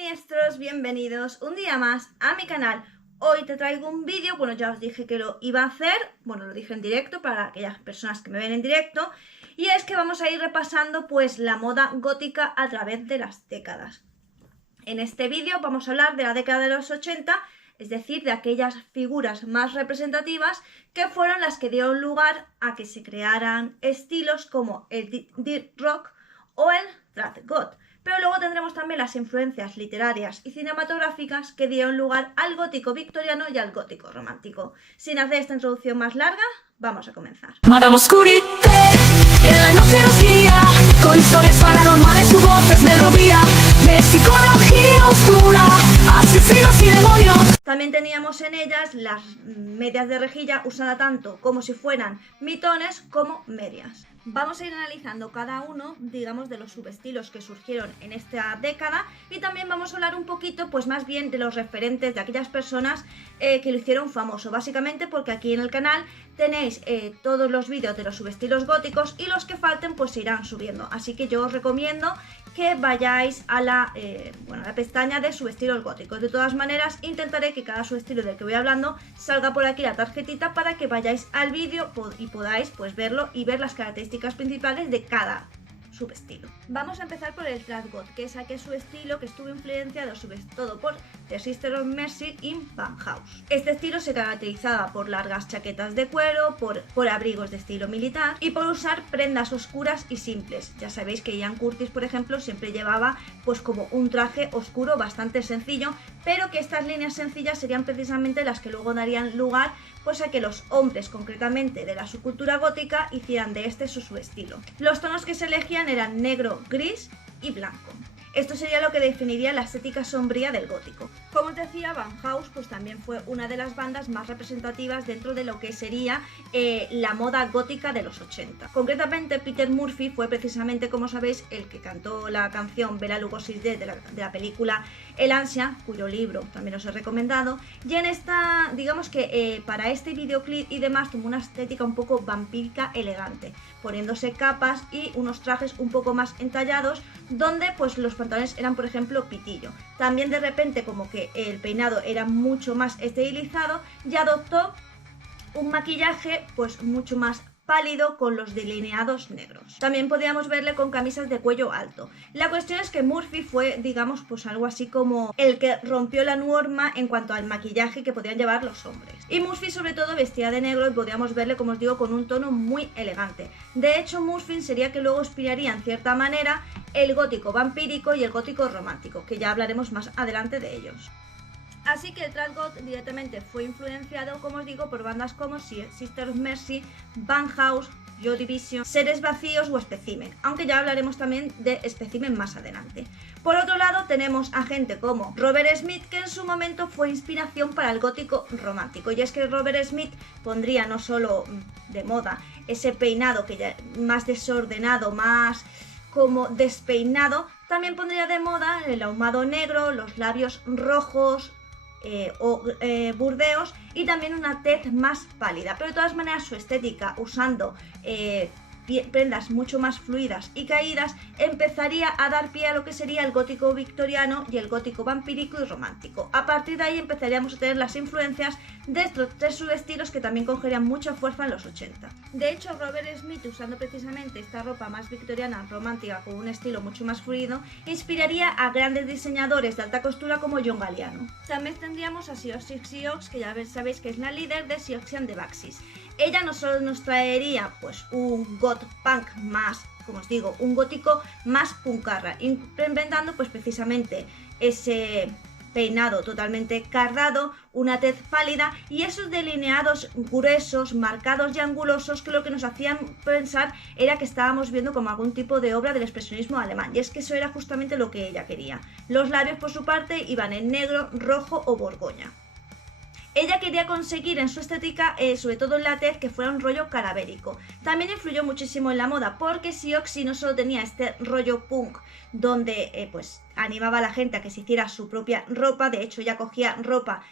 siniestros, bienvenidos un día más a mi canal. Hoy te traigo un vídeo, bueno, ya os dije que lo iba a hacer, bueno, lo dije en directo para aquellas personas que me ven en directo, y es que vamos a ir repasando pues la moda gótica a través de las décadas. En este vídeo vamos a hablar de la década de los 80, es decir, de aquellas figuras más representativas que fueron las que dieron lugar a que se crearan estilos como el Dirt Rock o el Trad Goth. Pero luego tendremos también las influencias literarias y cinematográficas que dieron lugar al gótico victoriano y al gótico romántico. Sin hacer esta introducción más larga, vamos a comenzar. Madame Oscurité, en la noche nos guía, con historias paranormales, su voz es melodía, de psicología oscura, asesinos y demonios. También teníamos en ellas las medias de rejilla usada tanto como si fueran mitones como medias. Vamos a ir analizando cada uno, digamos, de los subestilos que surgieron en esta década y también vamos a hablar un poquito, pues más bien de los referentes de aquellas personas que lo hicieron famoso, básicamente porque aquí en el canal tenéis todos los vídeos de los subestilos góticos y los que falten pues se irán subiendo, así que yo os recomiendo que vayáis a la pestaña de subestilos góticos. De todas maneras, intentaré que cada subestilo del que voy hablando salga por aquí la tarjetita para que vayáis al vídeo y podáis pues verlo y ver las características principales de cada subestilo. Vamos a empezar por el Trad Goth, que es aquel subestilo que estuvo influenciado sobre todo por The Sisters of Mercy y Bauhaus. Este estilo se caracterizaba por largas chaquetas de cuero, por abrigos de estilo militar y por usar prendas oscuras y simples. Ya sabéis que Ian Curtis, por ejemplo, siempre llevaba pues como un traje oscuro bastante sencillo, pero que estas líneas sencillas serían precisamente las que luego darían lugar pues a que los hombres, concretamente de la subcultura gótica, hicieran de este su estilo. Los tonos que se elegían eran negro, gris y blanco. Esto sería lo que definiría la estética sombría del gótico. Como os decía, Bauhaus pues también fue una de las bandas más representativas dentro de lo que sería la moda gótica de los 80. Concretamente, Peter Murphy fue precisamente, como sabéis, el que cantó la canción Bela Lugosi's Dead de la película El Ansia, cuyo libro también os he recomendado, y en esta, digamos que para este videoclip y demás tomó una estética un poco vampírica elegante, poniéndose capas y unos trajes un poco más entallados, donde pues los pantalones eran, por ejemplo, pitillo. También de repente como que el peinado era mucho más estilizado y adoptó un maquillaje pues mucho más pálido con los delineados negros. También podíamos verle con camisas de cuello alto. La cuestión es que Murphy fue, digamos, pues algo así como el que rompió la norma en cuanto al maquillaje que podían llevar los hombres. Y Murphy sobre todo vestía de negro y podíamos verle, como os digo, con un tono muy elegante. De hecho, Murphy sería que luego inspiraría en cierta manera el gótico vampírico y el gótico romántico, que ya hablaremos más adelante de ellos. Así que el Trad Goth directamente fue influenciado, como os digo, por bandas como Sisters of Mercy, Bauhaus, Joy Division, Seres Vacíos o Specimen, aunque ya hablaremos también de Specimen más adelante. Por otro lado tenemos a gente como Robert Smith, que en su momento fue inspiración para el gótico romántico, y es que Robert Smith pondría no solo de moda ese peinado que ya más desordenado, más como despeinado, también pondría de moda el ahumado negro, los labios rojos, burdeos y también una tez más pálida, pero de todas maneras su estética usando prendas mucho más fluidas y caídas empezaría a dar pie a lo que sería el gótico victoriano y el gótico vampírico y romántico. A partir de ahí empezaríamos a tener las influencias de estos tres subestilos que también cogerían mucha fuerza en los 80. De hecho, Robert Smith, usando precisamente esta ropa más victoriana romántica con un estilo mucho más fluido, inspiraría a grandes diseñadores de alta costura como John Galliano. También tendríamos a Siouxsie Sioux, que ya sabéis que es la líder de Siouxsie and the Banshees. Ella no solo nos traería pues un goth punk más, como os digo, un gótico más punkarra, inventando pues precisamente ese peinado totalmente cardado, una tez pálida y esos delineados gruesos, marcados y angulosos que lo que nos hacían pensar era que estábamos viendo como algún tipo de obra del expresionismo alemán, y es que eso era justamente lo que ella quería. Los labios por su parte iban en negro, rojo o borgoña. Ella quería conseguir en su estética, sobre todo en la tez, que fuera un rollo cadavérico. También influyó muchísimo en la moda, porque Siouxsie no solo tenía este rollo punk, donde pues animaba a la gente a que se hiciera su propia ropa. De hecho, ella cogía ropa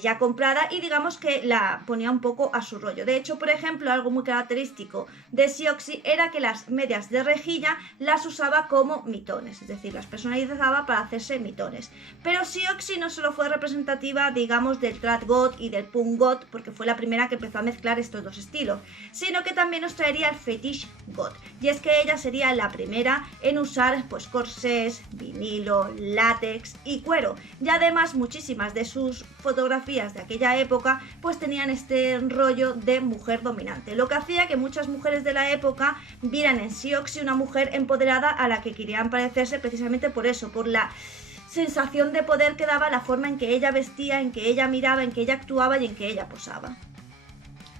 ya comprada y digamos que la ponía un poco a su rollo. De hecho, por ejemplo, algo muy característico de Siouxsie era que las medias de rejilla las usaba como mitones, es decir, las personalizaba para hacerse mitones. Pero Siouxsie no solo fue representativa, digamos, del trad goth y del punk goth, porque fue la primera que empezó a mezclar estos dos estilos, sino que también nos traería el fetish goth. Y es que ella sería la primera en usar pues corsés, vinilo, látex y cuero. Y además muchísimas de sus fotografías de aquella época pues tenían este rollo de mujer dominante, lo que hacía que muchas mujeres de la época vieran en Siouxsie una mujer empoderada a la que querían parecerse, precisamente por eso, por la sensación de poder que daba la forma en que ella vestía, en que ella miraba, en que ella actuaba y en que ella posaba.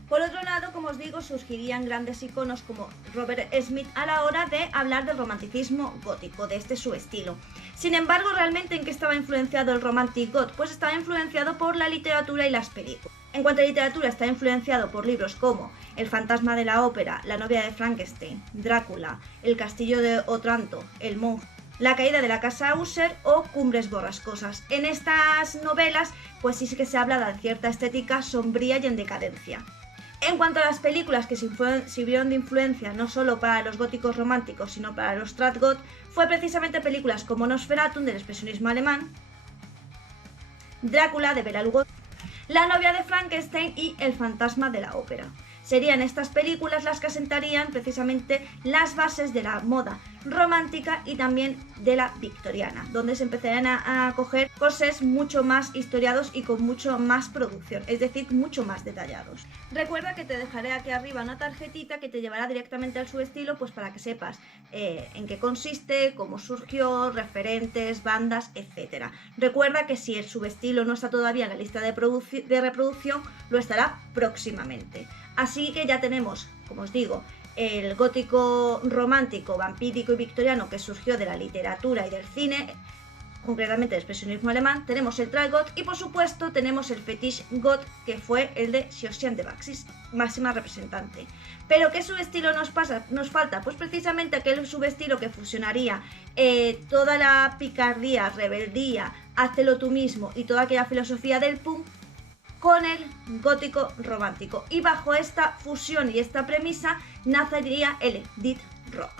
Por otro lado, como os digo, surgirían grandes iconos como Robert Smith a la hora de hablar del romanticismo gótico, de este su estilo. Sin embargo, ¿realmente en qué estaba influenciado el Romantic Goth? Pues estaba influenciado por la literatura y las películas. En cuanto a literatura, está influenciado por libros como El fantasma de la ópera, La novia de Frankenstein, Drácula, El castillo de Otranto, El monje, La caída de la casa Usher o Cumbres borrascosas. En estas novelas, pues sí que se habla de cierta estética sombría y en decadencia. En cuanto a las películas que sirvieron de influencia no solo para los góticos románticos, sino para los trad goth, fue precisamente películas como Nosferatu del expresionismo alemán, Drácula de Bela Lugosi, La novia de Frankenstein y El fantasma de la ópera. Serían estas películas las que asentarían precisamente las bases de la moda romántica y también de la victoriana, donde se empezarían a coger corsés mucho más historiados y con mucho más producción, es decir, mucho más detallados. Recuerda que te dejaré aquí arriba una tarjetita que te llevará directamente al subestilo, pues para que sepas en qué consiste, cómo surgió, referentes, bandas, etc. Recuerda que si el subestilo no está todavía en la lista de reproducción, lo estará próximamente. Así que ya tenemos, como os digo, el gótico romántico, vampírico y victoriano que surgió de la literatura y del cine, concretamente el expresionismo alemán. Tenemos el trad goth y por supuesto tenemos el fetish goth, que fue el de Siouxsie de Baxis, máxima representante. Pero ¿qué subestilo nos falta? Pues precisamente aquel subestilo que fusionaría toda la picardía, rebeldía, háztelo tú mismo y toda aquella filosofía del punk con el gótico romántico, y bajo esta fusión y esta premisa nacería el Death Rock.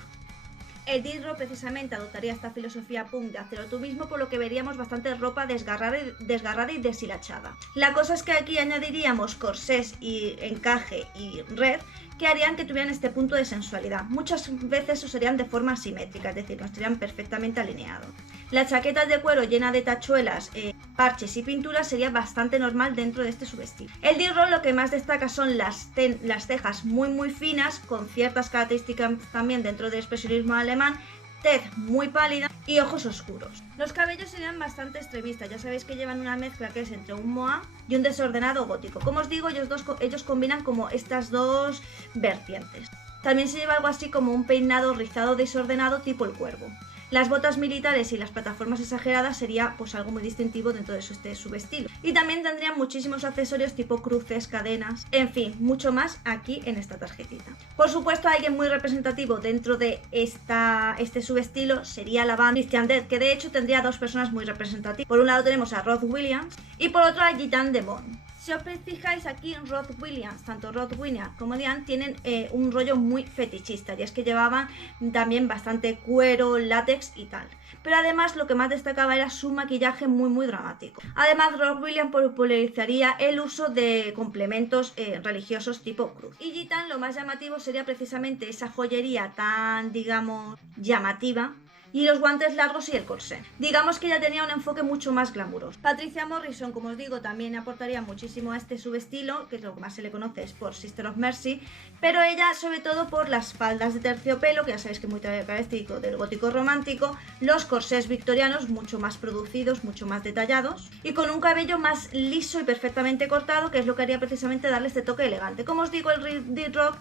El Death Rock precisamente adoptaría esta filosofía punk de hacerlo tú mismo, por lo que veríamos bastante ropa desgarrada y deshilachada. La cosa es que aquí añadiríamos corsés y encaje y red que harían que tuvieran este punto de sensualidad. Muchas veces usarían de forma asimétrica, es decir, no estarían perfectamente alineados. Las chaquetas de cuero llena de tachuelas, parches y pinturas sería bastante normal dentro de este subestilo. El Death Rock lo que más destaca son las cejas muy finas, con ciertas características también dentro del expresionismo alemán, tez muy pálida y ojos oscuros. Los cabellos serían bastante extremistas, ya sabéis que llevan una mezcla que es entre un moa y un desordenado gótico. Como os digo, ellos combinan como estas dos vertientes. También se lleva algo así como un peinado rizado desordenado tipo el cuervo. Las botas militares y las plataformas exageradas sería pues algo muy distintivo dentro de este subestilo. Y también tendrían muchísimos accesorios tipo cruces, cadenas, en fin, mucho más aquí en esta tarjetita. Por supuesto, alguien muy representativo dentro de este subestilo sería la banda Christian Death, que de hecho tendría dos personas muy representativas. Por un lado tenemos a Rod Williams y por otro a Gitane de Bond. Si os fijáis aquí en Rod Williams, tanto Rod Williams como Diane tienen un rollo muy fetichista, y es que llevaban también bastante cuero, látex y tal. Pero además lo que más destacaba era su maquillaje muy dramático. Además, Rod Williams popularizaría el uso de complementos religiosos tipo cruz. Y Gitane, lo más llamativo sería precisamente esa joyería tan, digamos, llamativa, y los guantes largos y el corsé. Digamos que ella tenía un enfoque mucho más glamuroso. Patricia Morrison, como os digo, también aportaría muchísimo a este subestilo, que es lo que más se le conoce es por Sister of Mercy, pero ella sobre todo por las faldas de terciopelo, que ya sabéis que es muy característico del gótico romántico, los corsés victorianos mucho más producidos, mucho más detallados, y con un cabello más liso y perfectamente cortado, que es lo que haría precisamente darle este toque elegante. Como os digo, el Death Rock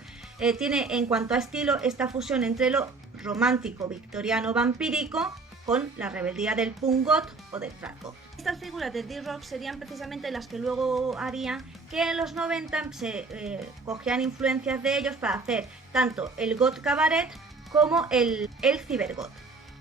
tiene en cuanto a estilo esta fusión entre lo romántico, victoriano, vampírico con la rebeldía del punk goth o del trad goth. Estas figuras de Death Rock serían precisamente las que luego harían que en los 90 se cogían influencias de ellos para hacer tanto el goth cabaret como el cybergoth.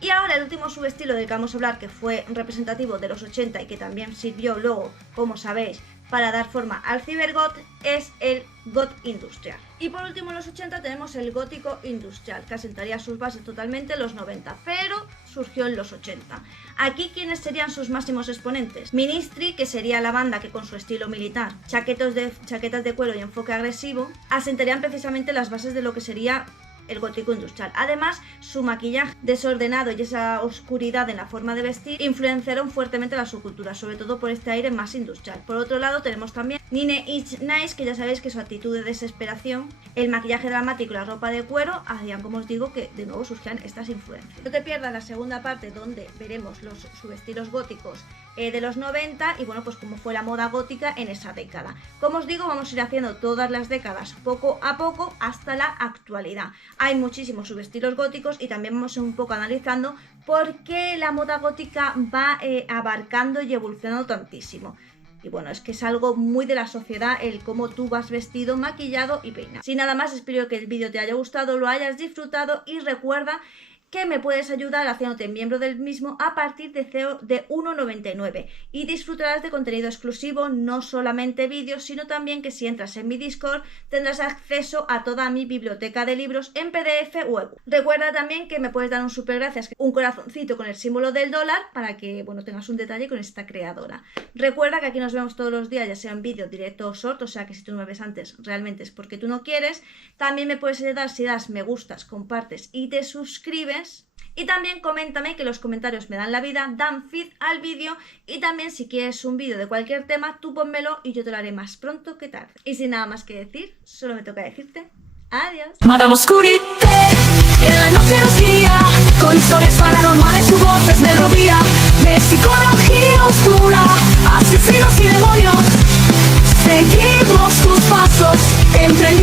Y ahora el último subestilo del que vamos a hablar, que fue representativo de los 80 y que también sirvió luego, como sabéis, para dar forma al cibergoth, es el goth industrial. Y por último, en los 80 tenemos el gótico industrial, que asentaría sus bases totalmente en los 90, pero surgió en los 80. Aquí, ¿quiénes serían sus máximos exponentes? Ministry, que sería la banda que con su estilo militar, chaquetas de cuero y enfoque agresivo, asentarían precisamente las bases de lo que sería el gótico industrial. Además, su maquillaje desordenado y esa oscuridad en la forma de vestir influenciaron fuertemente la subcultura, sobre todo por este aire más industrial. Por otro lado, tenemos también Nine Inch Nails, que ya sabéis que su actitud de desesperación, el maquillaje dramático y la ropa de cuero hacían, como os digo, que de nuevo surgían estas influencias. No te pierdas la segunda parte, donde veremos los subestilos góticos de los 90 y bueno, pues cómo fue la moda gótica en esa década. Como os digo, vamos a ir haciendo todas las décadas poco a poco hasta la actualidad. Hay muchísimos subestilos góticos y también vamos un poco analizando por qué la moda gótica va abarcando y evolucionando tantísimo. Y bueno, es que es algo muy de la sociedad el cómo tú vas vestido, maquillado y peinado. Sin nada más, espero que el vídeo te haya gustado, lo hayas disfrutado y recuerda que me puedes ayudar haciéndote miembro del mismo a partir de 1,99 y disfrutarás de contenido exclusivo, no solamente vídeos, sino también que si entras en mi Discord tendrás acceso a toda mi biblioteca de libros en PDF o ebook. Recuerda también que me puedes dar un super gracias, un corazoncito con el símbolo del dólar para que bueno, tengas un detalle con esta creadora. Recuerda que aquí nos vemos todos los días, ya sea en vídeo, directo o short, o sea que si tú no me ves antes realmente es porque tú no quieres. También me puedes ayudar si das me gustas, compartes y te suscribes. Y también coméntame, que los comentarios me dan la vida, dan feed al vídeo, y también si quieres un vídeo de cualquier tema, tú pónmelo y yo te lo haré más pronto que tarde. Y sin nada más que decir, solo me toca decirte adiós. Madame Oscurite, en la noche nos guía, con historias paranormales, su voz es melodía, de psicología oscura, asesinos y demonios, seguimos tus pasos, entre